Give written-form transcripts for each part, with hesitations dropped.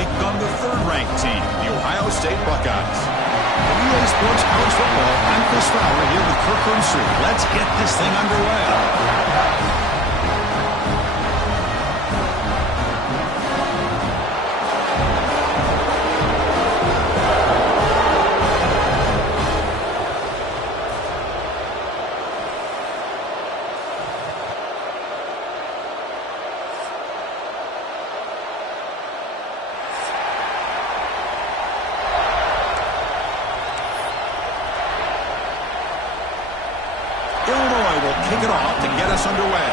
taking on the third-ranked team, the Ohio State Buckeyes. For EA Sports College Football, I'm Chris Fowler here with Kirk Herbstreit. Let's get this thing underway. Illinois will kick it off to get us underway.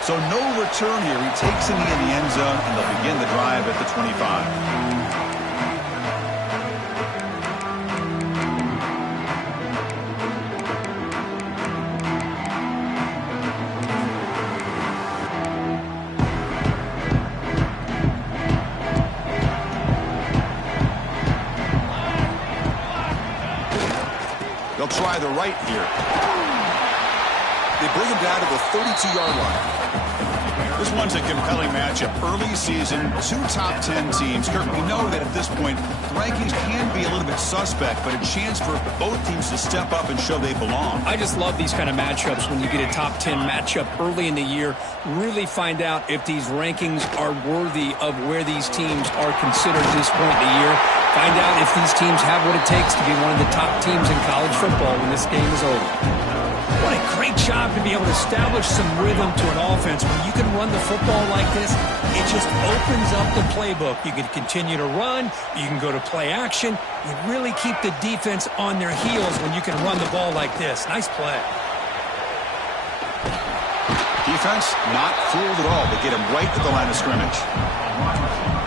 So no return here. He takes it in the end zone, and they'll begin the drive at the 25. They'll try the right here. They bring him down to the 32-yard line. This one's a compelling matchup. Early season, two top 10 teams. Kirk, we know that at this point, the rankings can be a little bit suspect, but a chance for both teams to step up and show they belong. I just love these kind of matchups when you get a top 10 matchup early in the year. Really find out if these rankings are worthy of where these teams are considered at this point in the year. Find out if these teams have what it takes to be one of the top teams in college football when this game is over. What a great job to be able to establish some rhythm to an offense. When you can run the football like this, it just opens up the playbook. You can continue to run. You can go to play action. You really keep the defense on their heels when you can run the ball like this. Nice play. Defense not fooled at all. They get him right at the line of scrimmage.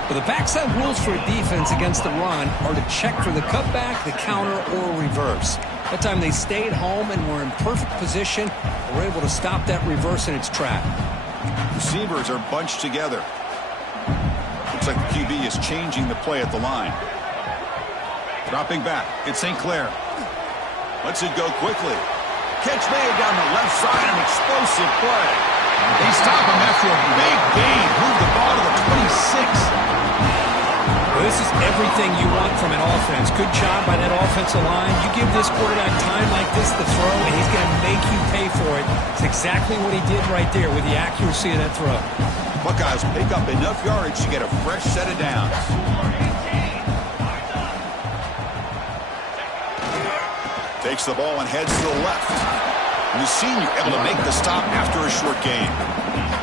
Well, the backside rules for a defense against the run are to check for the cutback, the counter, or reverse. That time they stayed home and were in perfect position. Were able to stop that reverse in its track. Receivers are bunched together. Looks like the QB is changing the play at the line. Dropping back. It's St. Clair. Lets it go quickly. Catch made down the left side. An explosive play. They stop him after a big gain. Move the ball to the 26. Well, this is everything you want from an offense. Good job by that offensive line. You give this quarterback time like this to throw, and he's going to make you pay for it. It's exactly what he did right there with the accuracy of that throw. Buckeyes pick up enough yardage to get a fresh set of downs. Takes the ball and heads to the left. And the senior able to make the stop after a short game.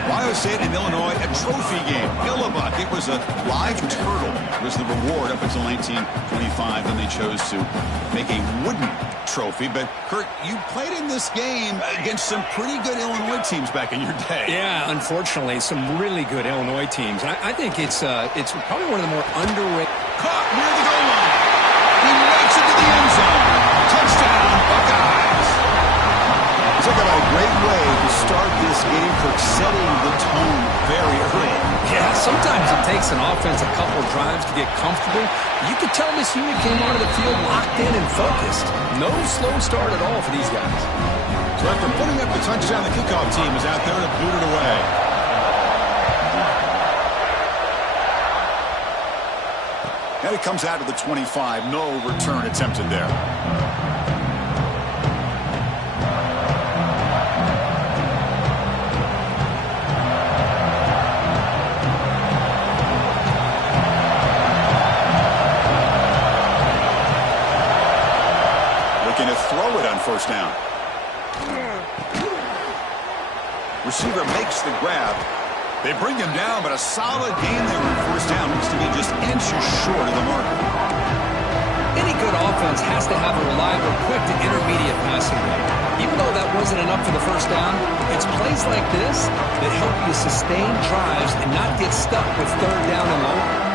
Ohio State and Illinois, a trophy game. Illabuck, it was a live turtle. It was the reward up until 1925. Then they chose to make a wooden trophy. But, Kurt, you played in this game against some pretty good Illinois teams back in your day. Yeah, unfortunately, some really good Illinois teams. I think it's probably one of the more underrated. Caught near the goal line. He makes it to the end zone. Touchdown, Buckeyes. Talk about a great way to start this game, for setting the tone very early. Yeah, sometimes it takes an offense a couple of drives to get comfortable. You could tell this unit came onto the field locked in and focused. No slow start at all for these guys. So after putting up the touchdown, the kickoff team is out there to boot it away. And it comes out to the 25. No return attempted there. Throw it on first down. Receiver makes the grab. They bring him down, but a solid gain there on first down. Looks to be just inches short of the marker. Any good offense has to have a reliable, quick to intermediate passing game. Even though that wasn't enough for the first down, it's plays like this that help you sustain drives and not get stuck with third down and long.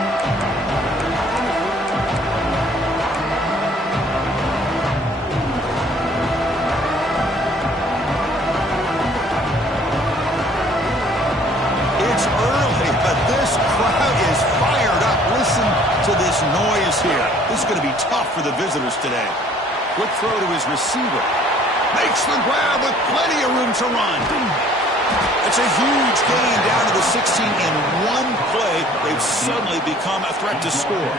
This is going to be tough for the visitors today. Quick throw to his receiver. Makes makes the grab with plenty of room to run. It's a huge gain down to the 16 in one play. They've suddenly become a threat to score.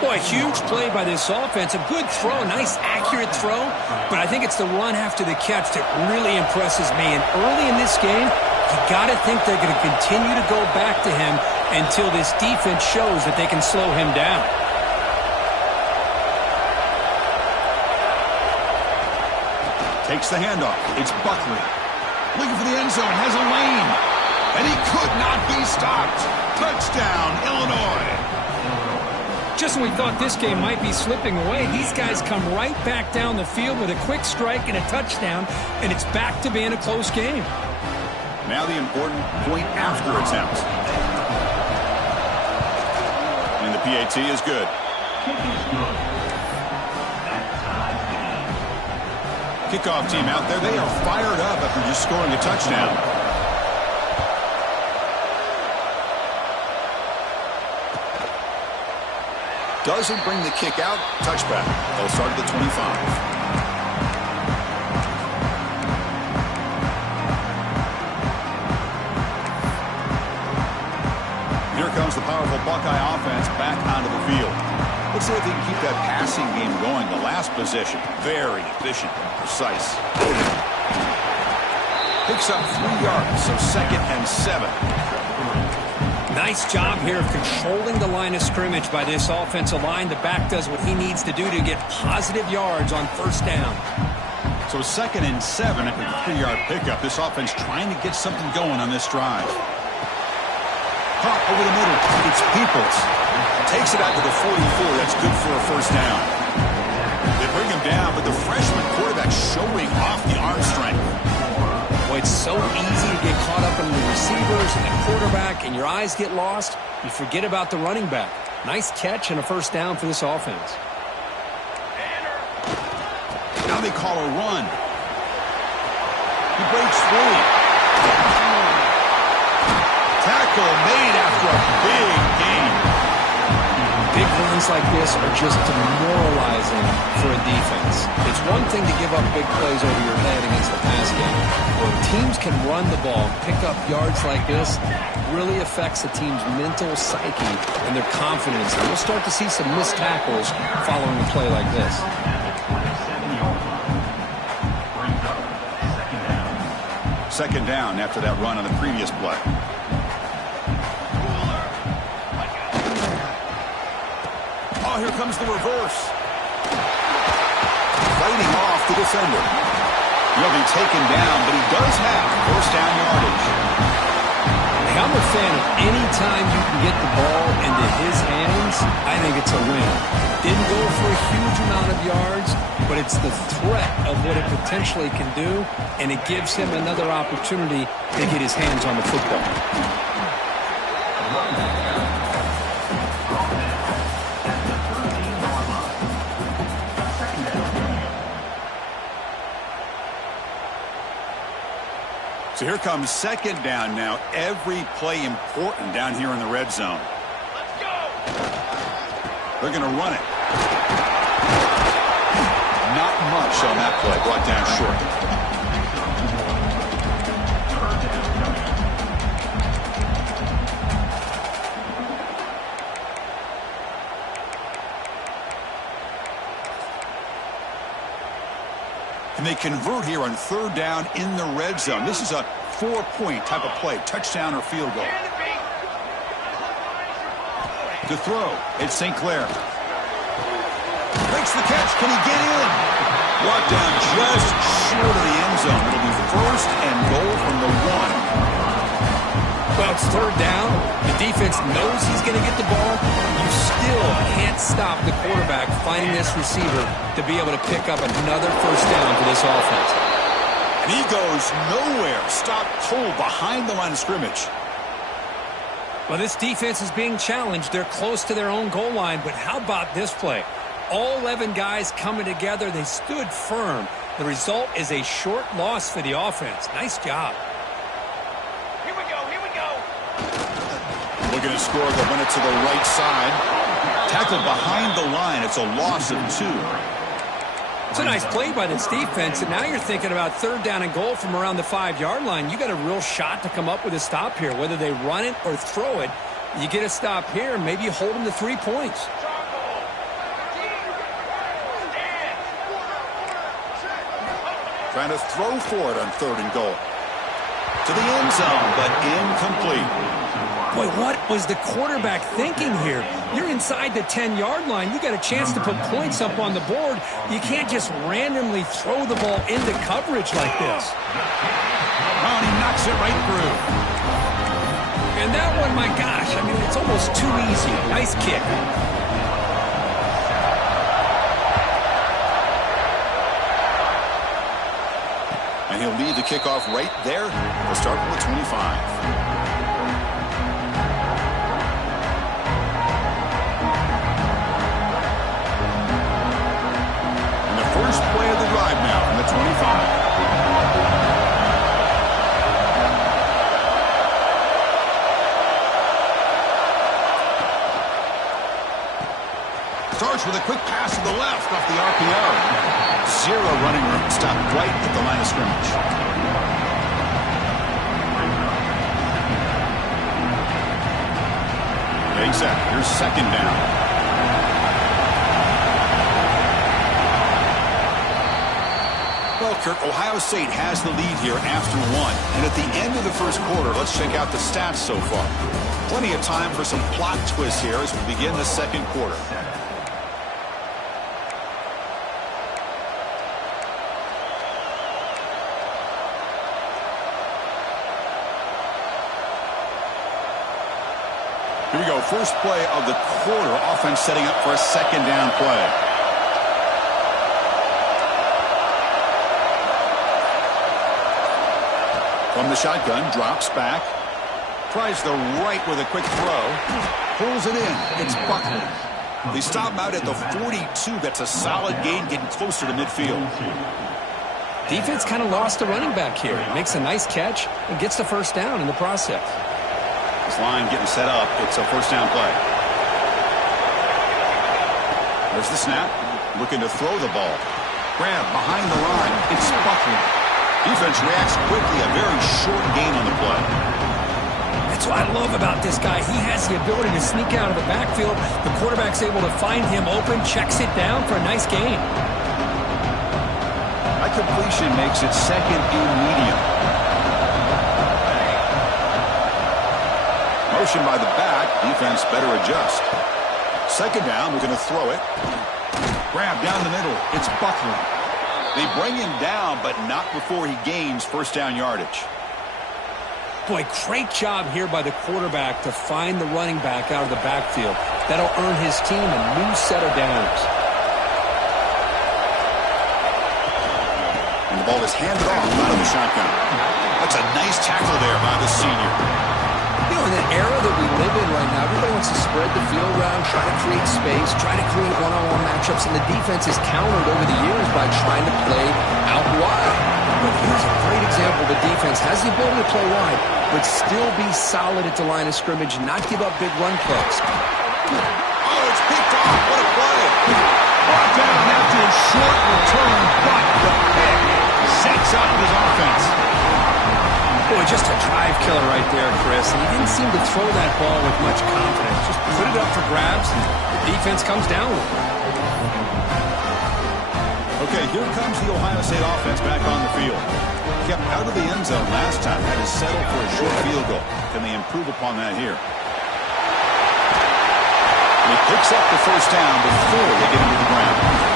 Boy, huge play by this offense. A good throw, nice accurate throw. But I think it's the run after the catch that really impresses me. And early in this game, you got to think they're going to continue to go back to him until this defense shows that they can slow him down. Takes the handoff. It's Buckley. Looking for the end zone. Has a lane. And he could not be stopped. Touchdown, Illinois. Just when we thought this game might be slipping away, these guys come right back down the field with a quick strike and a touchdown, and it's back to being a close game. Now the important point after attempt. And the PAT is good. Kickoff team out there. They are fired up after just scoring a touchdown. Doesn't bring the kick out. Touchback. They'll start at the 25. Here comes the powerful Buckeye offense back onto the field. Let's see if they can keep that passing game going. The last possession, very efficient and precise. Picks up 3 yards, so 2nd and 7. Nice job here of controlling the line of scrimmage by this offensive line. The back does what he needs to do to get positive yards on first down. So 2nd and 7 after the 3-yard pickup. This offense trying to get something going on this drive. Caught over the middle. It's Peoples. Takes it out to the 44. That's good for a first down. They bring him down, but the freshman quarterback showing off the arm strength. Boy, it's so easy to get caught up in the receivers and the quarterback, and your eyes get lost. You forget about the running back. Nice catch and a first down for this offense. Now they call a run. He breaks free. Tackle made after a big gain. Big runs like this are just demoralizing for a defense. It's one thing to give up big plays over your head against the pass game. Where teams can run the ball and pick up yards like this, really affects the team's mental psyche and their confidence. And we'll start to see some missed tackles following a play like this. Second down after that run on the previous play. Oh, here comes the reverse. Fighting off the defender. He'll be taken down, but he does have first down yardage. I'm a fan of any time you can get the ball into his hands, I think it's a win. Didn't go for a huge amount of yards, but it's the threat of what it potentially can do, and it gives him another opportunity to get his hands on the football. So here comes second down now. Every play important down here in the red zone. Let's go. They're going to run it. Not much on that play. Brought down short. And they convert here on third down in the red zone. This is a 4-point type of play, touchdown or field goal. To throw, it's St. Clair. Makes the catch. Can he get in? Brought down just short of the end zone. It'll be first and goal from the 1. Well, it's third down. The defense knows he's going to get the ball. You still can't stop the quarterback finding this receiver to be able to pick up another first down for this offense. And he goes nowhere. Stopped cold behind the line of scrimmage. Well, this defense is being challenged. They're close to their own goal line, but how about this play? All 11 guys coming together. They stood firm. The result is a short loss for the offense. Nice job. Looking to score, they'll run it to the right side. Tackled behind the line. It's a loss of 2. It's a nice play by this defense, and now you're thinking about third down and goal from around the 5-yard line. You got a real shot to come up with a stop here. Whether they run it or throw it, you get a stop here, maybe you hold them to 3 points. Trying to throw for it on third and goal. To the end zone, but incomplete. Boy, what was the quarterback thinking here? You're inside the 10-yard line. You got a chance to put points up on the board. You can't just randomly throw the ball into coverage like this. Oh, and he knocks it right through. And that one, my gosh, I mean, it's almost too easy. Nice kick. And he'll lead the kickoff right there. We'll start with 25. First play of the drive now from the 25. Starts with a quick pass to the left off the RPO. Zero running room. Stopped right at the line of scrimmage. Getting set. Here's second down. Well, Kirk, Ohio State has the lead here after one. And at the end of the first quarter, let's check out the stats so far. Plenty of time for some plot twists here as we begin the second quarter. Here we go. First play of the quarter. Offense setting up for a second down play. From the shotgun, drops back. Tries the right with a quick throw. Pulls it in. It's Buckley. They stop him out at the 42. That's a solid gain, getting closer to midfield. Defense kind of lost a running back here. Makes a nice catch and gets the first down in the process. This line getting set up. It's a first down play. There's the snap. Looking to throw the ball. Grab behind the line. It's Buckley. Defense reacts quickly. A very short gain on the play. That's what I love about this guy. He has the ability to sneak out of the backfield. The quarterback's able to find him open, checks it down for a nice gain. That completion makes it second and medium. Motion by the back. Defense better adjust. Second down. We're going to throw it. Grab down the middle. It's Buckley. They bring him down, but not before he gains first down yardage. Boy, great job here by the quarterback to find the running back out of the backfield. That'll earn his team a new set of downs. And the ball is handed off out of the shotgun. That's a nice tackle there by the senior. You know, in the era that we live in right now, everybody wants to spread the field around, try to create space, try to create one-on-one matchups, and the defense has countered over the years by trying to play out wide. But here's a great example. The defense has the ability to play wide, but still be solid at the line of scrimmage, not give up big run plays. Oh, it's picked off. What a play. Brought down after a short return, but the pick sets up his offense. Boy, just a drive killer right there, Chris. And he didn't seem to throw that ball with much confidence. Just put it up for grabs, and the defense comes down with it. Okay, here comes the Ohio State offense back on the field. Kept out of the end zone last time. Had to settle for a short field goal. Can they improve upon that here? He picks up the first down before they get into the ground.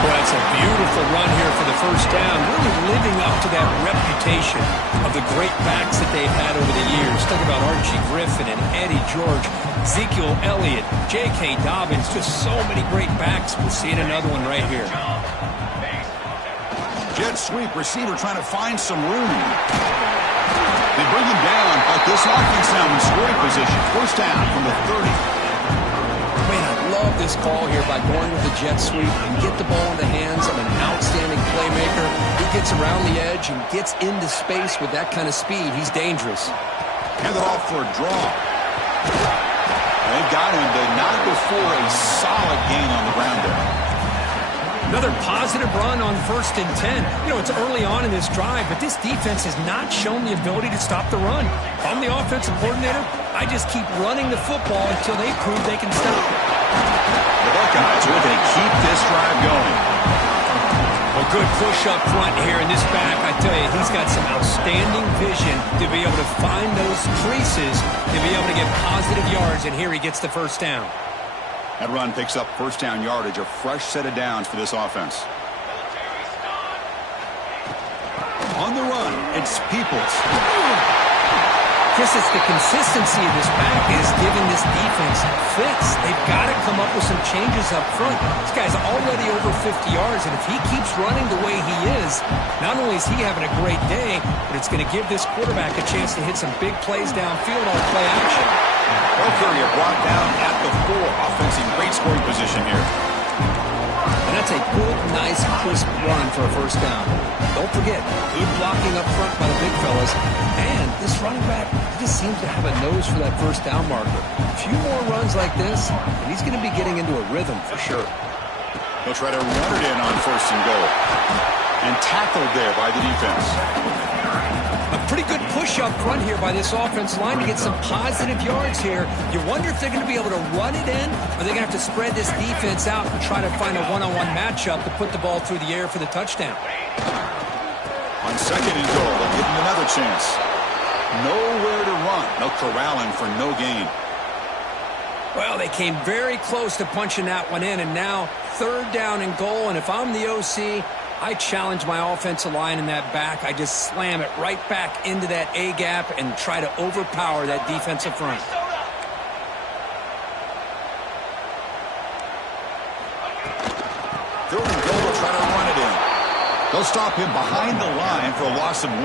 Boy, that's a beautiful run here for the first down. Really living up to that reputation of the great backs that they've had over the years. Think about Archie Griffin and Eddie George, Ezekiel Elliott, J.K. Dobbins. Just so many great backs. We'll see another one right here. Jet sweep, receiver trying to find some room. They bring him down, but this offense now in scoring position. First down from the 30. Man, I love this call here by going with the jet sweep and get the ball in the hands of an outstanding playmaker. He gets around the edge and gets into space with that kind of speed. He's dangerous. Hand it off for a draw. They got him, but not before a solid gain on the ground there. Another positive run on 1st and 10. You know, it's early on in this drive, but this defense has not shown the ability to stop the run. If I'm the offensive coordinator, I just keep running the football until they prove they can stop it. The Buckeyes are looking to keep this drive going. A good push up front here in this back. I tell you, he's got some outstanding vision to be able to find those creases, to be able to get positive yards, and here he gets the first down. That run picks up first down yardage, a fresh set of downs for this offense. On the run, it's Peoples. Chris, it's the consistency of this back is giving this defense fits. They've got to come up with some changes up front. This guy's already over 50 yards, and if he keeps running the way he is, not only is he having a great day, but it's going to give this quarterback a chance to hit some big plays downfield on play action. Well, Curry brought down at the 4. Offense in great scoring position here. And that's a good, nice, crisp run for a first down. Don't forget, good blocking up front by the big fellas. And this running back just seems to have a nose for that first down marker. A few more runs like this, and he's going to be getting into a rhythm for sure. He'll try to run it in on 1st and goal. And tackled there by the defense. A pretty good push up front here by this offense line to get some positive yards here. You wonder if they're going to be able to run it in, or they're going to have to spread this defense out and try to find a one-on-one matchup to put the ball through the air for the touchdown. On 2nd and goal, they'll give him another chance. Nowhere to run. No corralling for no gain. Well, they came very close to punching that one in, and now 3rd down and goal. And if I'm the OC, I challenge my offensive line in that back. I just slam it right back into that A-gap and try to overpower that defensive front. Third and goal, will try to run it in. They'll stop him behind the line for a loss of 1.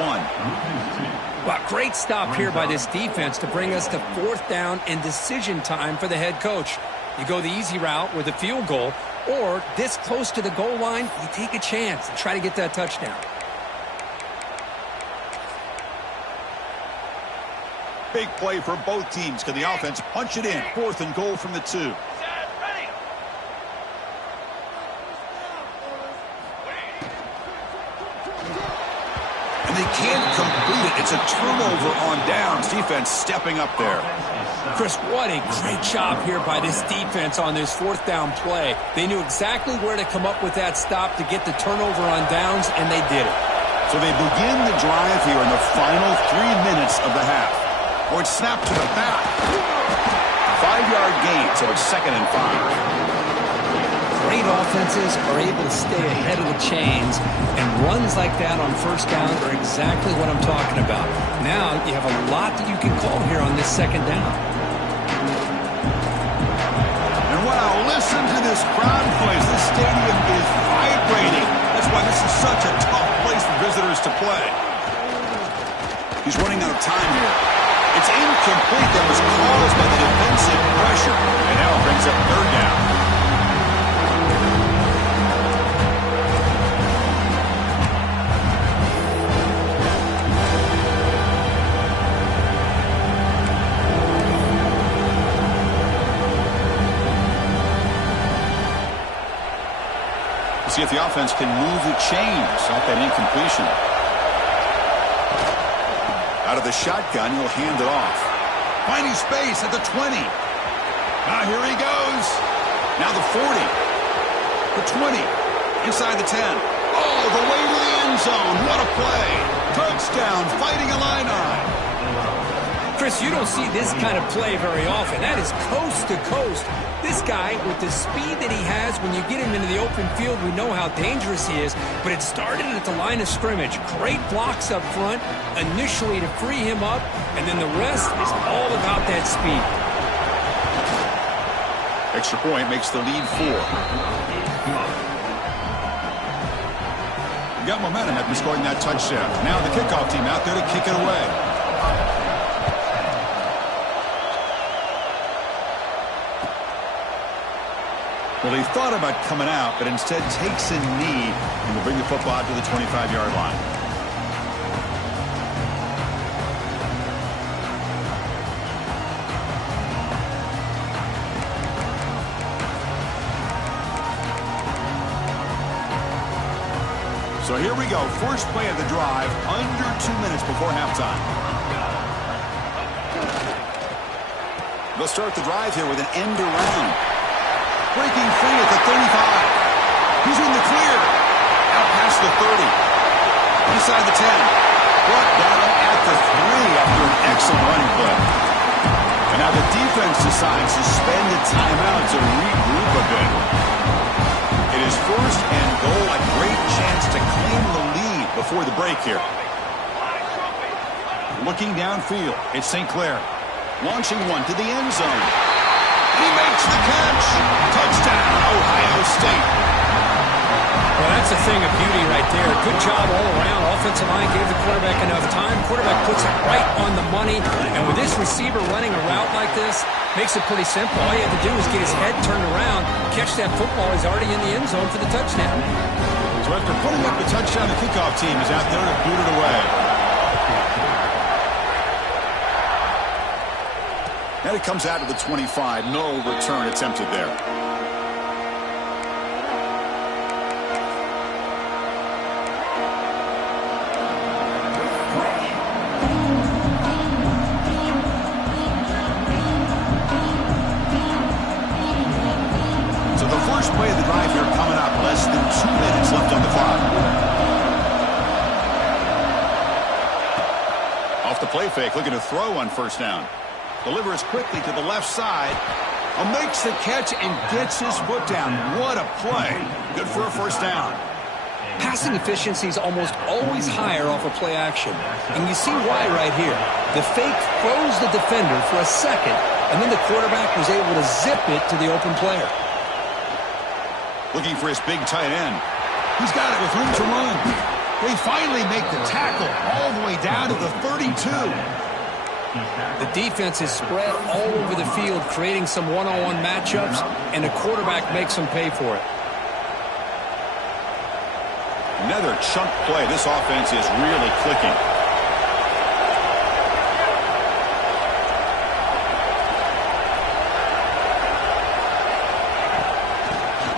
Well, great stop here by this defense to bring us to 4th down and decision time for the head coach. You go the easy route with a field goal, or this close to the goal line, you take a chance and try to get that touchdown. Big play for both teams. Can the offense punch it in? 4th and goal from the 2. And they can't complete it. It's a turnover on downs. Defense stepping up there. Chris, what a great job here by this defense on this 4th down play. They knew exactly where to come up with that stop to get the turnover on downs, and they did it. So they begin the drive here in the final 3 minutes of the half. Or it's snapped to the back. 5-yard gain, so it's 2nd and 5. Great offenses are able to stay ahead of the chains, and runs like that on 1st down are exactly what I'm talking about. Now you have a lot that you can call here on this 2nd down. And wow, listen to this crowd noise. This stadium is vibrating. That's why this is such a tough place for visitors to play. He's running out of time here. It's incomplete. That was caused by the defensive pressure. And now it brings up 3rd down. See if the offense can move the chains off that incompletion. Out of the shotgun, he'll hand it off. Finding space at the 20. Now here he goes. Now the 40. The 20. Inside the 10. Oh, the way to the end zone. What a play. Touchdown, Fighting Illini. Chris, you don't see this kind of play very often. That is coast to coast. This guy, with the speed that he has, when you get him into the open field, we know how dangerous he is. But it started at the line of scrimmage. Great blocks up front, initially to free him up, and then the rest is all about that speed. Extra point makes the lead 4. Got momentum after scoring that touchdown. Now the kickoff team out there to kick it away. Well, he thought about coming out, but instead takes a knee and will bring the football out to the 25-yard line. So here we go. First play of the drive, under 2 minutes before halftime. They'll start the drive here with an end around. Breaking free at the 35. He's in the clear. Out past the 30. Inside the 10. Brought down at the 3 after an excellent running play. And now the defense decides to spend a timeout to regroup a bit. It is first and goal, a great chance to claim the lead before the break here. Looking downfield, it's St. Clair. Launching one to the end zone. He makes the catch. Touchdown, Ohio State. Well, that's a thing of beauty right there. Good job all around. Offensive line gave the quarterback enough time. Quarterback puts it right on the money. And with this receiver running a route like this, makes it pretty simple. All you have to do is get his head turned around, catch that football. He's already in the end zone for the touchdown. So after putting up the touchdown, the kickoff team is out there to boot it away. And it comes out to the 25. No return attempted there. So the first play of the drive here coming up. Less than 2 minutes left on the clock. Off the play fake, looking to throw on first down. Delivers quickly to the left side. Makes the catch and gets his foot down. What a play. Good for a first down. Passing efficiency is almost always higher off of play action. And you see why right here. The fake froze the defender for a second, and then the quarterback was able to zip it to the open player. Looking for his big tight end. He's got it with room to run. They finally make the tackle all the way down to the 32. The defense is spread all over the field, creating some one-on-one matchups, and the quarterback makes them pay for it. Another chunk play. This offense is really clicking.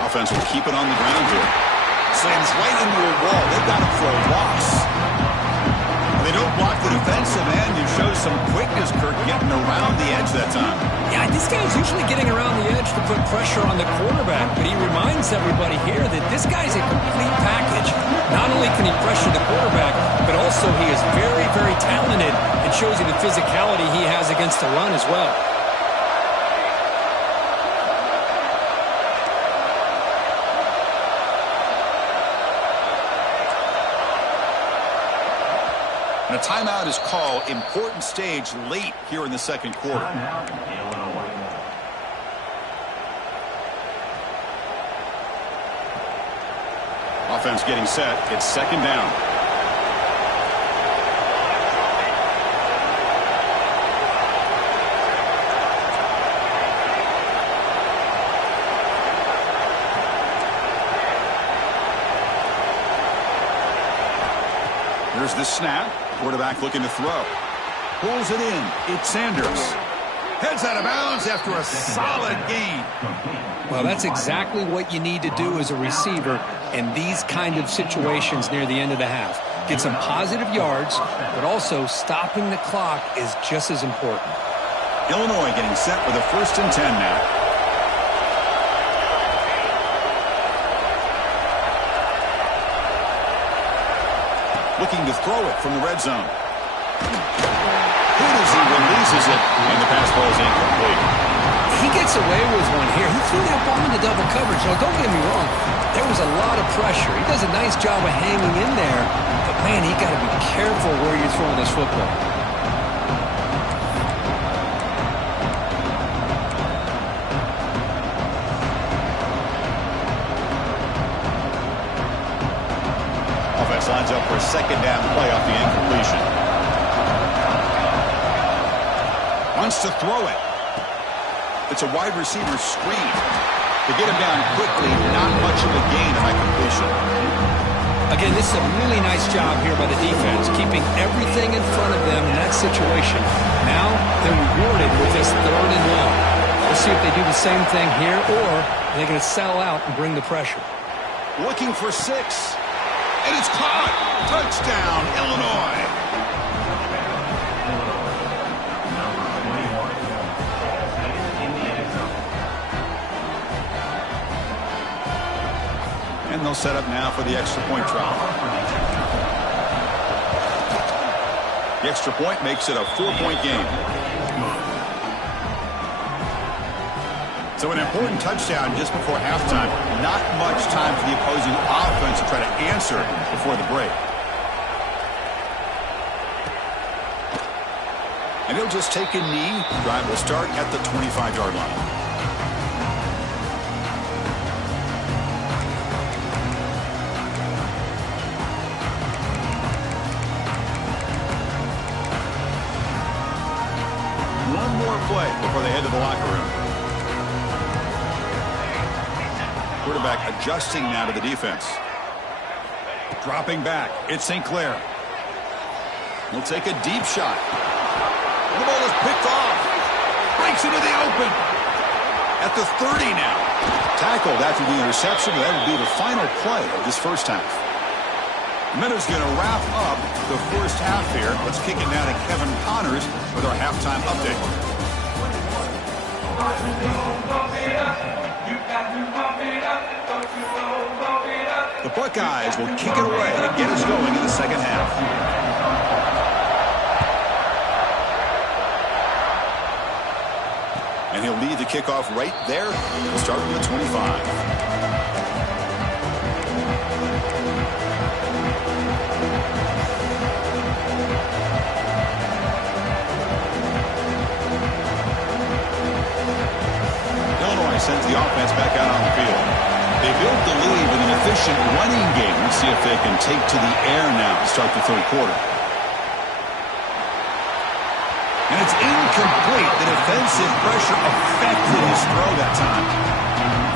Offense will keep it on the ground here. Slams right into a wall. They've got him for a loss. They don't block the defensive end. You show some quickness, Kirk, getting around the edge that time. Yeah, this guy's usually getting around the edge to put pressure on the quarterback, but he reminds everybody here that this guy's a complete package. Not only can he pressure the quarterback, but also he is very, very talented and shows you the physicality he has against the run as well. And a timeout is called. Important stage late here in the second quarter. Offense getting set. It's second down. Here's the snap. Quarterback looking to throw. Pulls it in. It's Sanders. Heads out of bounds after a solid gain. Well, that's exactly what you need to do as a receiver in these kind of situations near the end of the half. Get some positive yards, but also stopping the clock is just as important. Illinois getting set with a 1st and 10 now. Looking to throw it from the red zone. Good as he releases it, and the pass ball is incomplete. He gets away with one here. He threw that ball into double coverage. Now, don't get me wrong. There was a lot of pressure. He does a nice job of hanging in there. But, man, he got to be careful where you're throwing this football. Lines up for a second down play off the incompletion. Wants to throw it. It's a wide receiver screen. To get him down quickly, not much of a gain on that completion. Again, this is a really nice job here by the defense, keeping everything in front of them in that situation. Now they're rewarded with this 3rd and long. We'll see if they do the same thing here, or are they going to sell out and bring the pressure. Looking for 6. And it's caught. Touchdown, Illinois. And they'll set up now for the extra point try. The extra point makes it a 4-point game. So an important touchdown just before halftime. Not much time for the opposing offense to try to answer before the break. And he'll just take a knee. Drive will start at the 25-yard line. Play before they head to the locker room. Quarterback adjusting now to the defense. Dropping back. It's St. Clair. He'll take a deep shot. The ball is picked off. Breaks into the open. At the 30 now. Tackled after the interception. That will be the final play of this first half. Minutes going to wrap up the first half here. Let's kick it now to Kevin Connors with our halftime update. The Buckeyes will kick it away and get us going in the second half. And he'll lead the kickoff right there. We'll start from the 25. Sends the offense back out on the field. They built the lead with an efficient running game. Let's see if they can take to the air now to start the third quarter. And it's incomplete. The defensive pressure affected his throw that time.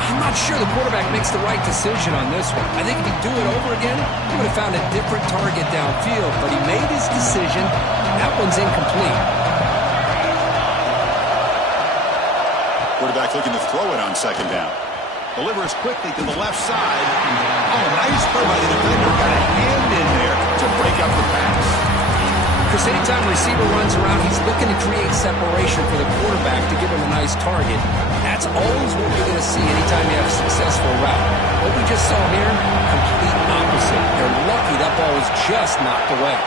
I'm not sure the quarterback makes the right decision on this one. I think if he'd do it over again, he would have found a different target downfield. But he made his decision. That one's incomplete. Quarterback looking to throw it on second down. Delivers quickly to the left side. Oh, nice play by the defender. Got a hand in there to break up the pass. Because anytime a receiver runs around, he's looking to create separation for the quarterback to give him a nice target. That's always what you're going to see anytime you have a successful route. What we just saw here, complete opposite. They're lucky that ball was just knocked away.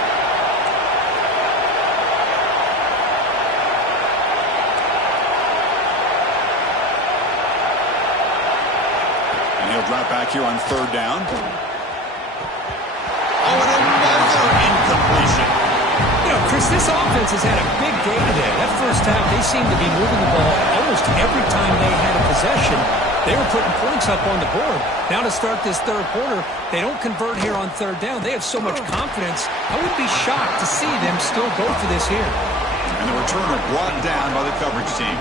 Drop back here on third down. Oh, and another incompletion. You know, Chris, this offense has had a big day today. That first half, they seemed to be moving the ball almost every time they had a possession. They were putting points up on the board. Now to start this third quarter, they don't convert here on third down. They have so much confidence. I would be shocked to see them still go for this here. And the returner brought down by the coverage team.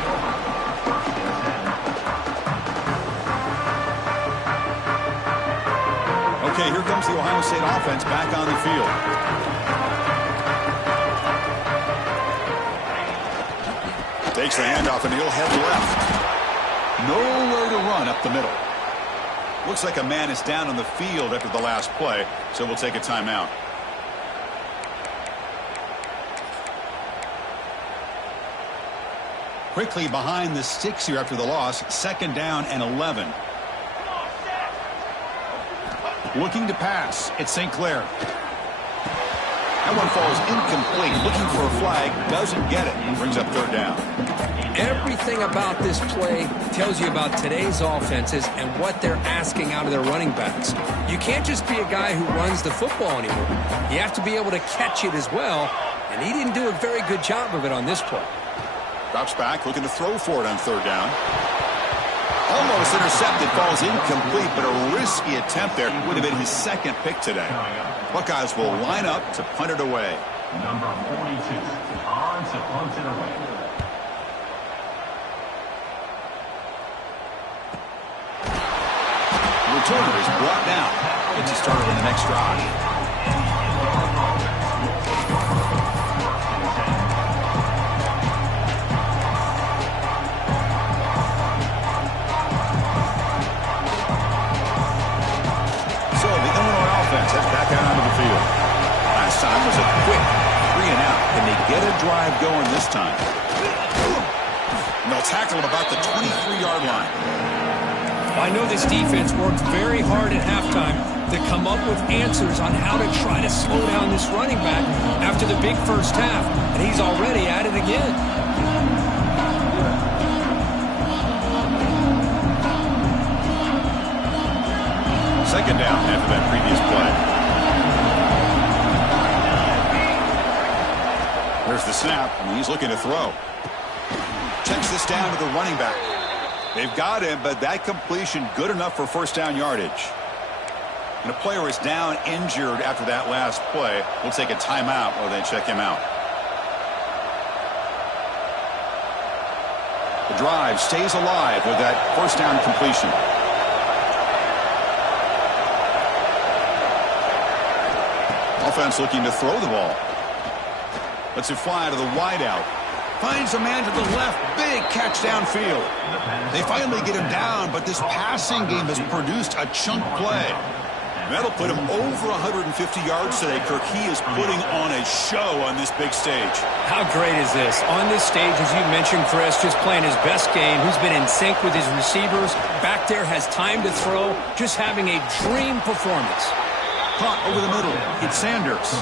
Okay, here comes the Ohio State offense back on the field. Takes the handoff and he'll head left. Nowhere to run up the middle. Looks like a man is down on the field after the last play, so we'll take a timeout. Quickly behind the sticks here after the loss. Second down and 11. Looking to pass. It's St. Clair. That one falls incomplete. Looking for a flag. Doesn't get it. Brings up third down. Everything about this play tells you about today's offenses and what they're asking out of their running backs. You can't just be a guy who runs the football anymore. You have to be able to catch it as well, and he didn't do a very good job of it on this play. Drops back, looking to throw for it on third down. Almost intercepted, falls incomplete, but a risky attempt there. Would have been his second pick today. Buckeyes will line up to punt it away. Number 42 on to punt it away. The returner is brought down. Gets you started on the next drive. was a quick 3 and out. Can they get a drive going this time? And they'll tackle him about the 23-yard line. I know this defense worked very hard at halftime to come up with answers on how to try to slow down this running back after the big first half, and he's already at it again. Second down after that previous play. There's the snap, and he's looking to throw. Checks this down to the running back. They've got him, but that completion good enough for first down yardage. And a player is down injured after that last play. We'll take a timeout while they check him out. The drive stays alive with that first down completion. Offense looking to throw the ball. Lets it fly to the wideout. Finds a man to the left. Big catch downfield. They finally get him down, but this passing game has produced a chunk play. That'll put him over 150 yards today, Kirk. He is putting on a show on this big stage. How great is this? On this stage, as you mentioned, Chris, just playing his best game. Who's been in sync with his receivers. Back there has time to throw. Just having a dream performance. Caught over the middle. It's Sanders.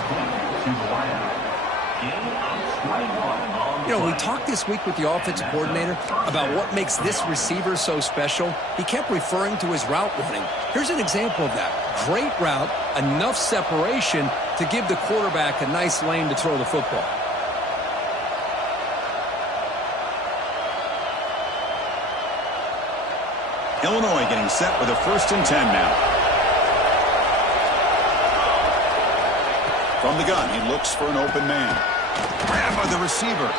You know, we talked this week with the offensive coordinator about what makes this receiver so special. He kept referring to his route running. Here's an example of that. Great route, enough separation to give the quarterback a nice lane to throw the football. Illinois getting set with a 1st and 10 now. From the gun, he looks for an open man. Grab by the receiver.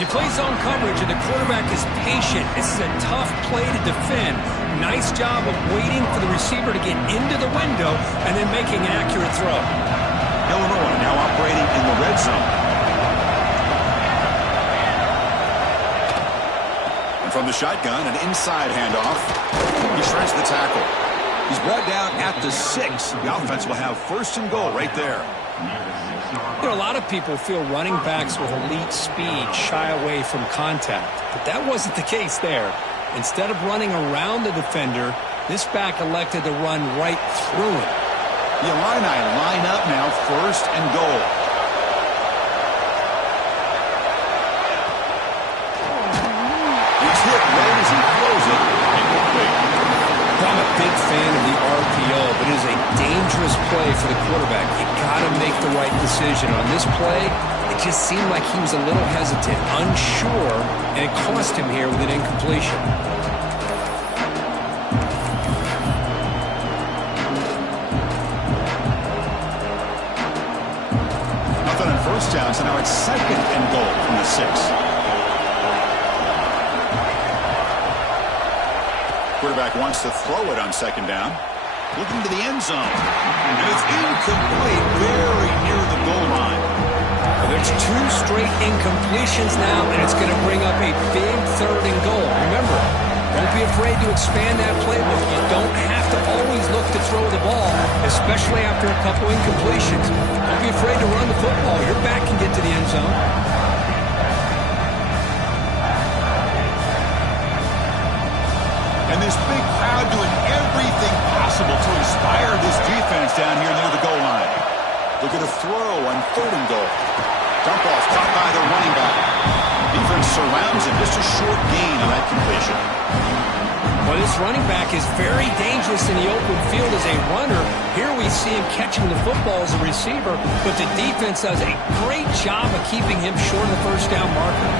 You play zone coverage and the quarterback is patient. This is a tough play to defend. Nice job of waiting for the receiver to get into the window and then making an accurate throw. Illinois now operating in the red zone. And from the shotgun, an inside handoff. He shreds the tackle. He's brought down at the 6. The offense will have 1st and goal right there. You know, a lot of people feel running backs with elite speed shy away from contact, but that wasn't the case there. Instead of running around the defender, this back elected to run right through him. The Illini line up now, 1st and goal. He's hit right as he throws it. Incomplete. I'm a big fan of the RPO, but it is a dangerous play for the quarterback. You got to make the right decision. On this play, it just seemed like he was a little hesitant, unsure, and it cost him here with an incompletion. Nothing on 1st down, so now it's 2nd and goal from the 6. Quarterback wants to throw it on 2nd down. Looking to the end zone. And it's incomplete, very near the goal line. Well, there's 2 straight incompletions now, and it's going to bring up a big 3rd and goal. Remember, don't be afraid to expand that playbook. You don't have to always look to throw the ball, especially after a couple incompletions. Don't be afraid to run the football. Your back can get to the end zone. And this big crowd doing everything possible to inspire this defense down here near the goal line. Look at a throw on 3rd and goal. Dump off caught by the running back. Defense surrounds him. Just a short gain on that completion. Well, this running back is very dangerous in the open field as a runner. Here we see him catching the football as a receiver, but the defense does a great job of keeping him short of the 1st down marker.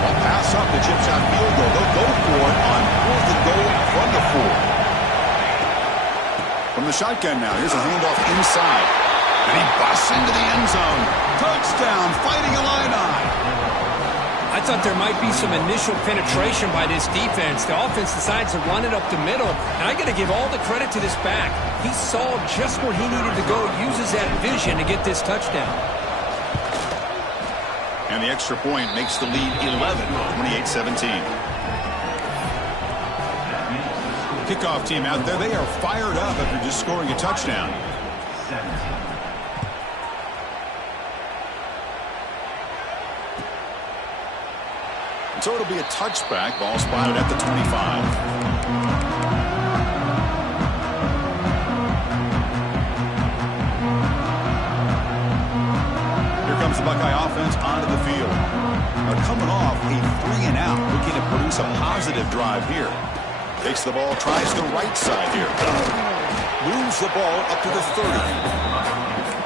I'll pass up the chip shot field goal. They'll go for it on 4th and goal from the 4. From the shotgun now, here's a handoff inside. And he busts into the end zone. Touchdown, Fighting Illini. I thought there might be some initial penetration by this defense. The offense decides to run it up the middle, and I got to give all the credit to this back. He saw just where he needed to go, uses that vision to get this touchdown. And the extra point makes the lead 11, 28-17. Kickoff team out there, they are fired up after just scoring a touchdown. So it'll be a touchback. Ball spotted at the 25. Here comes the Buckeye offense onto the field. They're coming off a 3-and-out, looking to produce a positive drive here. Takes the ball, tries the right side here. Moves the ball up to the 30.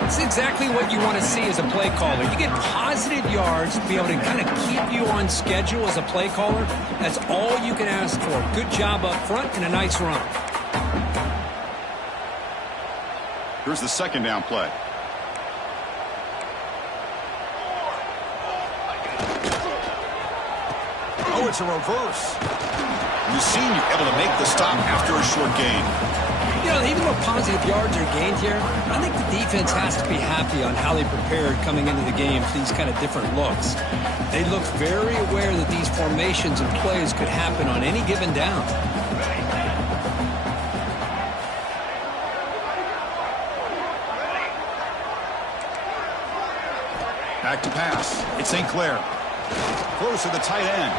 It's exactly what you want to see as a play caller. You get positive yards to be able to kind of keep you on schedule as a play caller. That's all you can ask for. Good job up front and a nice run. Here's the second down play. Oh, it's a reverse. The senior able to make the stop after a short gain. You know, even though positive yards are gained here, I think the defense has to be happy on how they prepared coming into the game for these kind of different looks. They look very aware that these formations and plays could happen on any given down. Back to pass. It's St. Clair. Close to the tight end.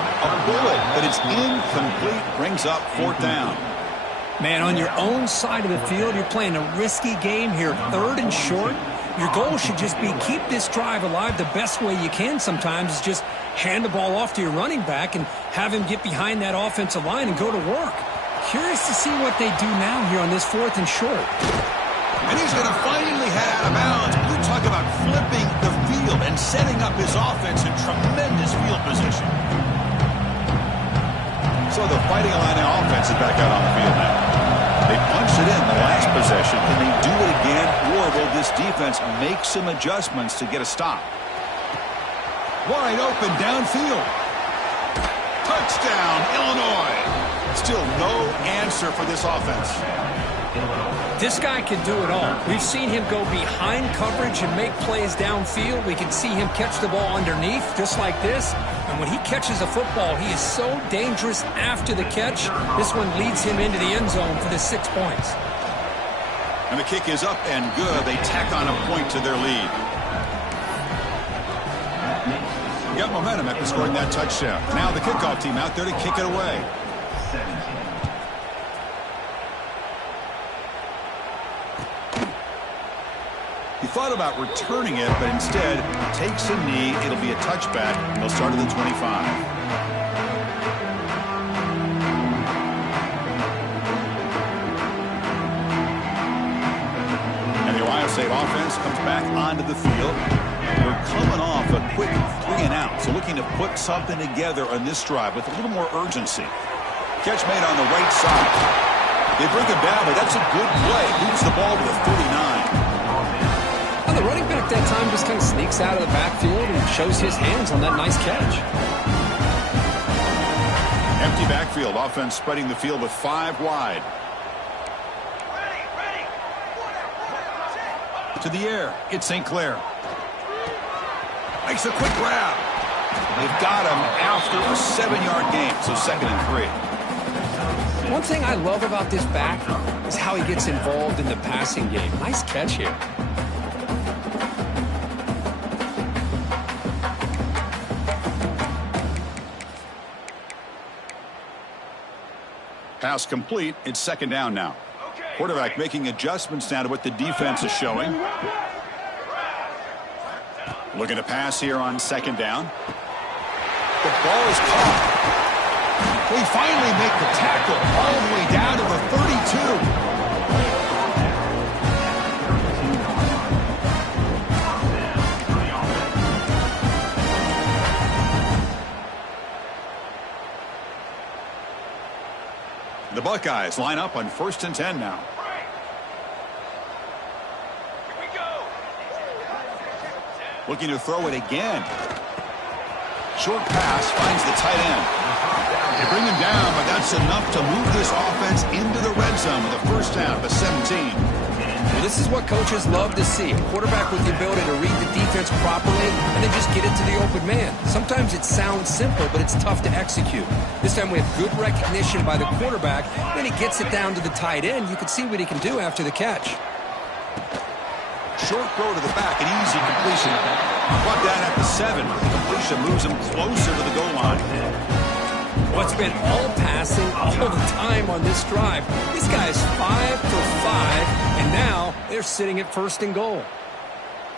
A bullet, but it's incomplete. Brings up fourth down. Man, on your own side of the field, you're playing a risky game here, 3rd and short. Your goal should just be keep this drive alive the best way you can sometimes is just hand the ball off to your running back and have him get behind that offensive line and go to work. Curious to see what they do now here on this 4th and short. And he's going to finally head out of bounds. You talk about flipping the field and setting up his offense in tremendous field position. So the Fighting Illini offense is back out on the field now. They punched it in the last possession. Can they do it again, or will this defense make some adjustments to get a stop? Wide open downfield. Touchdown, Illinois. Still no answer for this offense. This guy can do it all. We've seen him go behind coverage and make plays downfield. We can see him catch the ball underneath just like this. And when he catches a football, he is so dangerous after the catch. This one leads him into the end zone for the 6 points. And the kick is up and good. They tack on a point to their lead. Got momentum after scoring that touchdown. Now the kickoff team out there to kick it away. He thought about returning it, but instead takes a knee. It'll be a touchback, and they'll start at the 25. And the Ohio State offense comes back onto the field. They're coming off a quick 3-and-out, so looking to put something together on this drive with a little more urgency. Catch made on the right side. They bring him down, but that's a good play. Moves the ball to the 39. The running back that time just kind of sneaks out of the backfield and shows his hands on that nice catch. Empty backfield. Offense spreading the field with 5 wide. To the air. It's St. Clair. Makes a quick grab. They've got him after a 7-yard gain, so 2nd and 3. One thing I love about this back is how he gets involved in the passing game. Nice catch here. Pass complete. It's 2nd down now. Quarterback making adjustments now to what the defense is showing. Looking to pass here on 2nd down. The ball is caught. They finally make the tackle all the way down to the 32. The Buckeyes line up on 1st and 10 now. Looking to throw it again. Short pass finds the tight end. They bring him down, but that's enough to move this offense into the red zone with a first down of the 17. Well, this is what coaches love to see. A quarterback with the ability to read the defense properly and then just get it to the open man. Sometimes it sounds simple, but it's tough to execute. This time we have good recognition by the quarterback. Then he gets it down to the tight end. You can see what he can do after the catch. Short throw to the back, an easy completion. Brought down at the 7. The completion moves him closer to the goal line. Well, it's been all passing all the time on this drive. These guys 5 for 5, and now they're sitting at 1st and goal.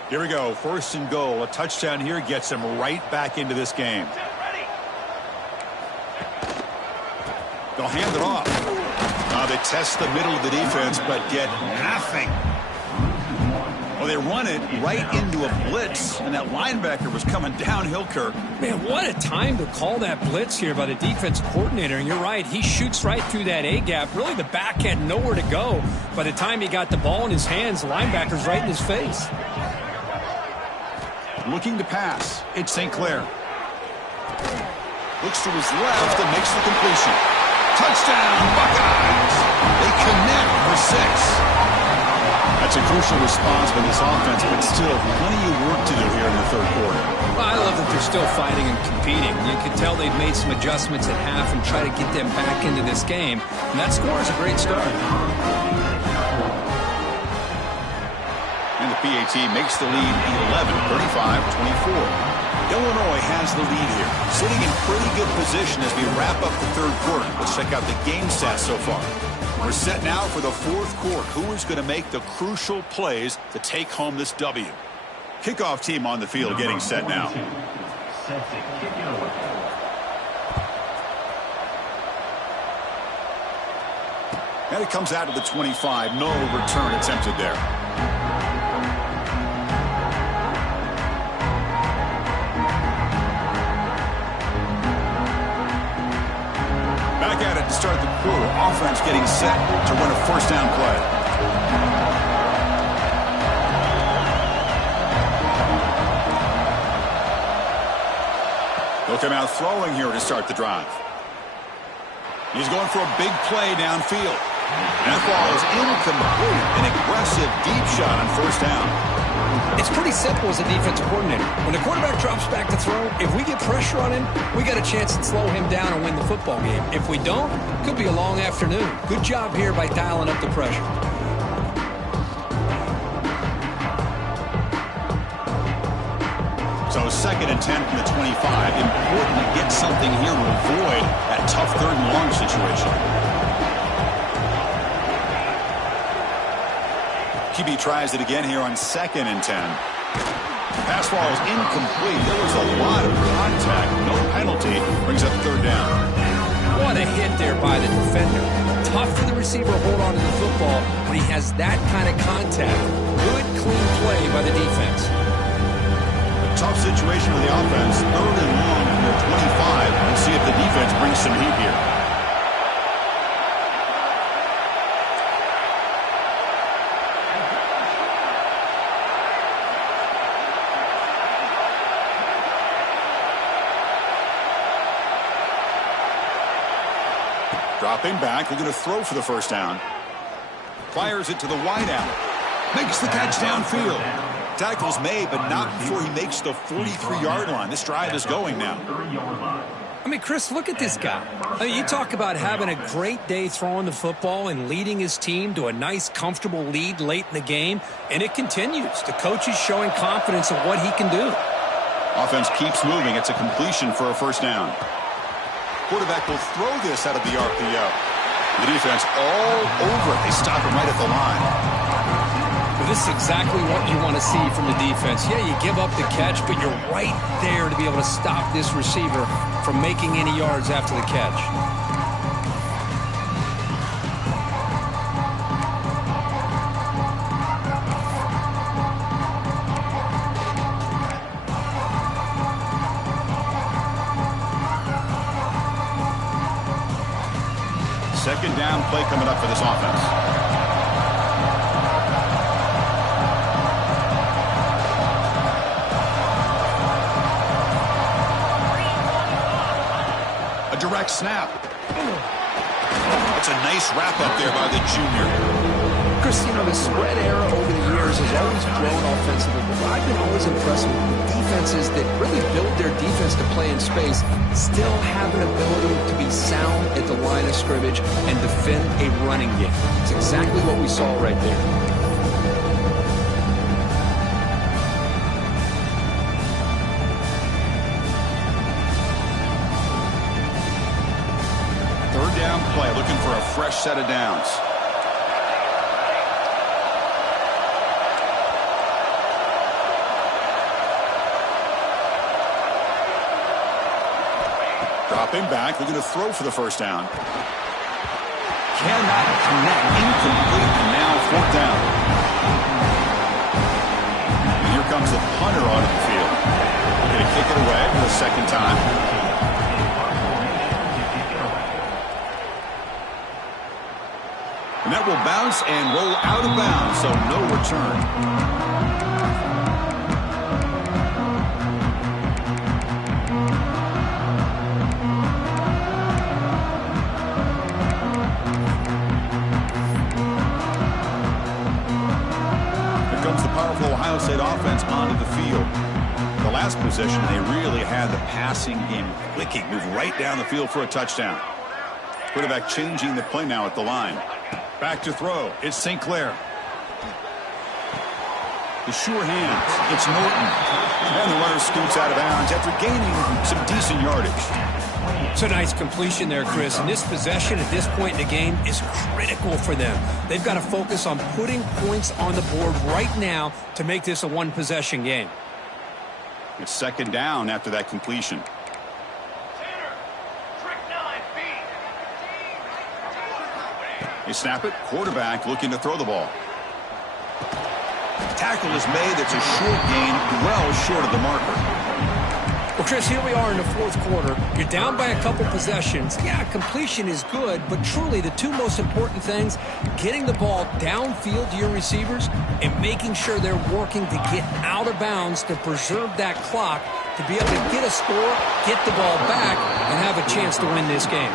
Here we go, 1st and goal. A touchdown here gets them right back into this game. They'll hand it off. They test the middle of the defense, but get nothing. Well, they run it right into a blitz, and that linebacker was coming downhill, Kirk. Man, what a time to call that blitz here by the defense coordinator. And you're right, he shoots right through that A-gap. Really, the back had nowhere to go. By the time he got the ball in his hands, the linebacker's right in his face. Looking to pass. It's St. Clair. Looks to his left and makes the completion. Touchdown, Buckeyes! They connect for 6. That's a crucial response by this offense, but still plenty of work to do here in the 3rd quarter. Well, I love that they're still fighting and competing. You can tell they've made some adjustments at half and try to get them back into this game. And that score is a great start. And the PAT makes the lead 11, 35-24. Illinois has the lead here, sitting in pretty good position as we wrap up the 3rd quarter. Let's check out the game stats so far. We're set now for the 4th quarter. Who is going to make the crucial plays to take home this W? Kickoff team on the field getting set now. Set to kick it away. And it comes out of the 25. No return attempted there. Back at it to start the quarter. Offense getting set to run a 1st down play. They'll come out throwing here to start the drive. He's going for a big play downfield. That ball is incomplete. An aggressive deep shot on 1st down. It's pretty simple as a defensive coordinator. When the quarterback drops back to throw, if we get pressure on him, we got a chance to slow him down and win the football game. If we don't, it could be a long afternoon. Good job here by dialing up the pressure. So 2nd and 10 from the 25. Important to get something here to avoid that tough 3rd and long situation. QB tries it again here on 2nd and 10. Pass ball is incomplete. There was a lot of contact. No penalty. Brings up 3rd down. What a hit there by the defender. Tough for the receiver to hold on to the football when he has that kind of contact. Good, clean play by the defense. A tough situation for the offense. 3rd and long from their 25. Let's see if the defense brings some heat here. Dropping back, they're going to throw for the 1st down. Fires it to the wideout. Makes the catch downfield. Tackle's made, but not before he makes the 43-yard line. This drive is going now. I mean, Chris, look at this guy. I mean, you talk about having a great day throwing the football and leading his team to a nice, comfortable lead late in the game, and it continues. The coach is showing confidence of what he can do. Offense keeps moving. It's a completion for a 1st down. Quarterback will throw this out of the RPO. The defense all over it. They stop him right at the line. Well, this is exactly what you want to see from the defense. Yeah, you give up the catch, but you're right there to be able to stop this receiver from making any yards after the catch. Second down play coming up for this offense. A direct snap. That's a nice wrap up there by the junior. Chris, you know, the spread era over the years has always grown offensively, but I've been always impressed with defenses that really build their defense to play in space, still have an ability to be sound at the line of scrimmage and defend a running game. It's exactly what we saw right there. set of downs. Dropping back, looking to throw for the first down. Cannot connect, incomplete, and now fourth down. And here comes the punter onto the field. Going to kick it away for the second time. And that will bounce and roll out of bounds, so no return. Ohio State offense onto the field. The last possession, they really had the passing game clicking, move right down the field for a touchdown. Quarterback changing the play now at the line. Back to throw. It's St. Clair. The sure hands. It's Norton. And the runner scoots out of bounds after gaining some decent yardage. It's a nice completion there, Chris. And this possession at this point in the game is critical for them. They've got to focus on putting points on the board right now to make this a one-possession game. It's second down after that completion. They snap it. Quarterback looking to throw the ball. Tackle is made. It's a short gain, well short of the marker. Well, Chris, here we are in the fourth quarter. You're down by a couple possessions. Yeah, completion is good, but truly the two most important things, getting the ball downfield to your receivers and making sure they're working to get out of bounds to preserve that clock to be able to get a score, get the ball back, and have a chance to win this game.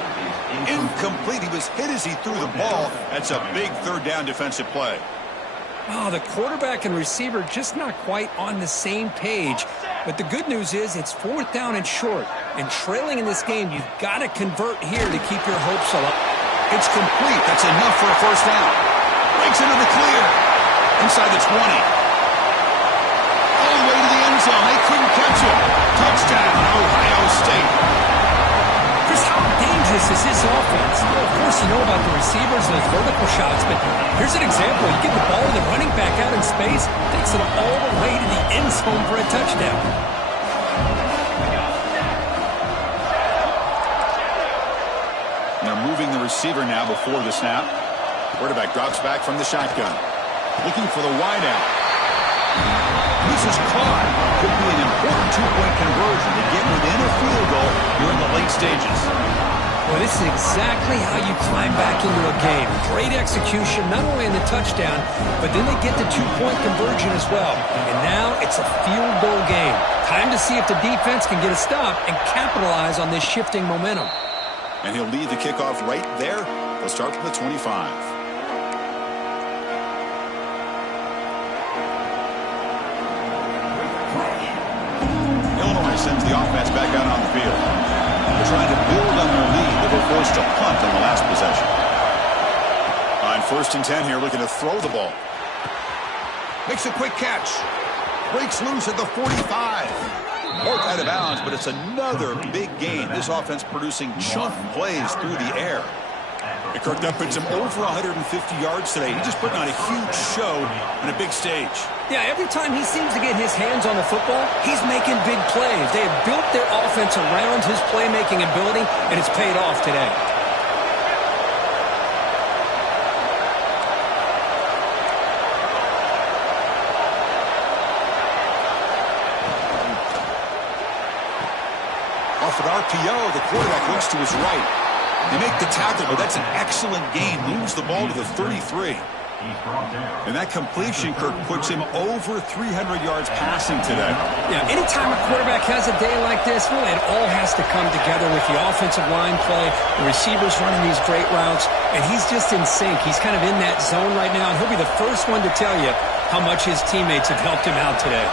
Incomplete. He was hit as he threw the ball. That's a big third down defensive play. Oh, the quarterback and receiver just not quite on the same page. But the good news is it's fourth down and short. And trailing in this game, you've got to convert here to keep your hopes up. It's complete. That's enough for a first down. Breaks into the clear. Inside the 20. All the way to the end zone. They couldn't catch him. Touchdown, Ohio State. Chris, how dangerous is this offense? Well, of course, you know about the receivers and those vertical shots, but here's an example. You get the ball to the running back out in space, takes it all the way to the end zone for a touchdown. They're moving the receiver now before the snap. Quarterback drops back from the shotgun. Looking for the wideout. This is caught. Could be an important two-point conversion to get within a field goal during the late stages. Well, this is exactly how you climb back into a game. Great execution, not only in the touchdown, but then they get the two-point conversion as well. And now it's a field goal game. Time to see if the defense can get a stop and capitalize on this shifting momentum. And he'll lead the kickoff right there. They'll start from the 25. Sends the offense back out on the field. They're trying to build on their lead. They were forced to punt on the last possession. On 1st and 10 here, looking to throw the ball. Makes a quick catch. Breaks loose at the 45. Marked out of bounds, but it's another big game. This offense producing chunk plays through the air. And Kirk, that puts him over 150 yards today. He's just putting on a huge show on a big stage. Yeah, every time he seems to get his hands on the football, he's making big plays. They have built their offense around his playmaking ability, and it's paid off today. Off an RPO, the quarterback looks to his right. They make the tackle, but that's an excellent game. Moves the ball to the 33. And that completion, Kirk, puts him over 300 yards passing today. Yeah, anytime a quarterback has a day like this, really it all has to come together with the offensive line play, the receivers running these great routes, and he's just in sync. He's kind of in that zone right now, and he'll be the first one to tell you how much his teammates have helped him out today.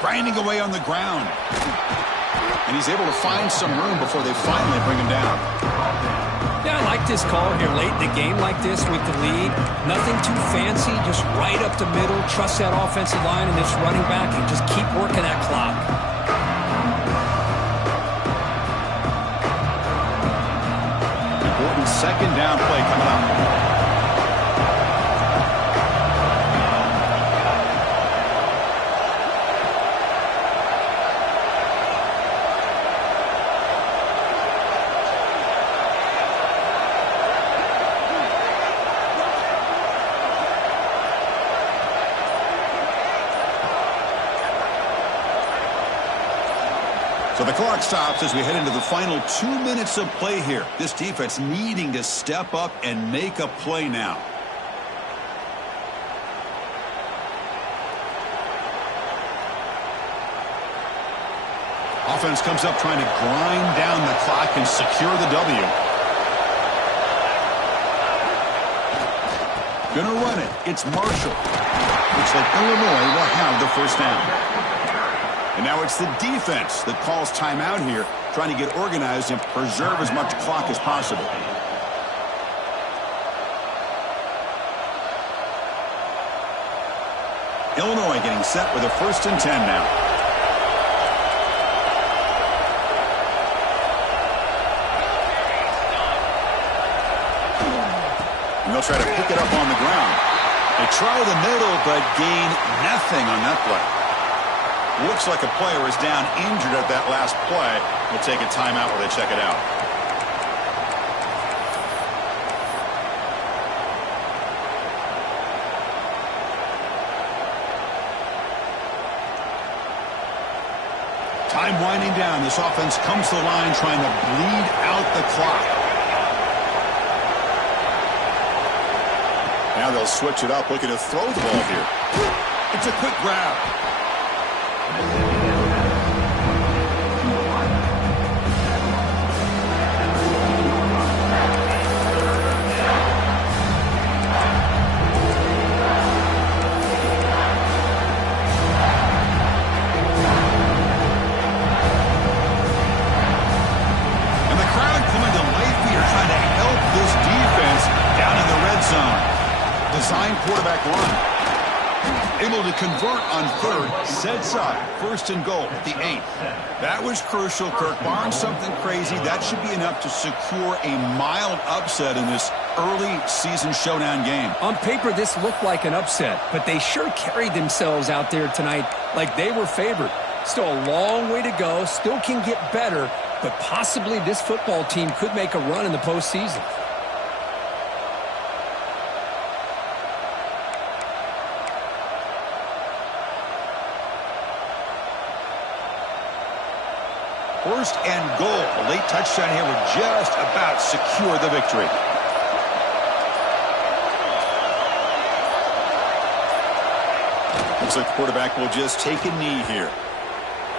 Grinding away on the ground. And he's able to find some room before they finally bring him down. Yeah, I like this call here late in the game like this with the lead. Nothing too fancy, just right up the middle. Trust that offensive line and this running back and just keep working that clock. Important second down play coming up. So the clock stops as we head into the final 2 minutes of play here. This defense needing to step up and make a play now. Offense comes up trying to grind down the clock and secure the W. Gonna run it. It's Marshall. Looks like Illinois will have the first down. And now it's the defense that calls timeout here, trying to get organized and preserve as much clock as possible. Illinois getting set with a 1st and 10 now. And they'll try to pick it up on the ground. They try the middle, but gain nothing on that play. Looks like a player is down injured at that last play. We'll take a timeout while they check it out. Time winding down. This offense comes to the line trying to bleed out the clock. Now they'll switch it up, looking to throw the ball here. It's a quick grab. Quarterback run. Able to convert on 3rd. Sets up 1st and goal at the 8th. That was crucial, Kirk. Barring something crazy, that should be enough to secure a mild upset in this early season showdown game. On paper, this looked like an upset, but they sure carried themselves out there tonight like they were favored. Still a long way to go. Still can get better, but possibly this football team could make a run in the postseason. First and goal. A late touchdown here would just about secure the victory. Looks like the quarterback will just take a knee here.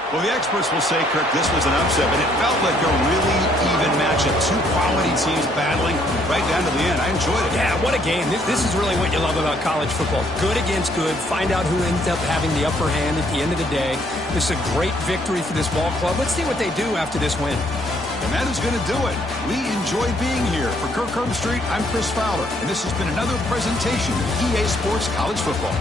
Well, the experts will say, Kirk, this was an upset, but it felt like a really even matchup. 2 quality teams battling right down to the end. I enjoyed it. Yeah, what a game. This is really what you love about college football. Good against good. Find out who ends up having the upper hand at the end of the day. This is a great victory for this ball club. Let's see what they do after this win. And that is going to do it. We enjoyed being here. For Kirk Herbstreit, I'm Chris Fowler, and this has been another presentation of EA Sports College Football.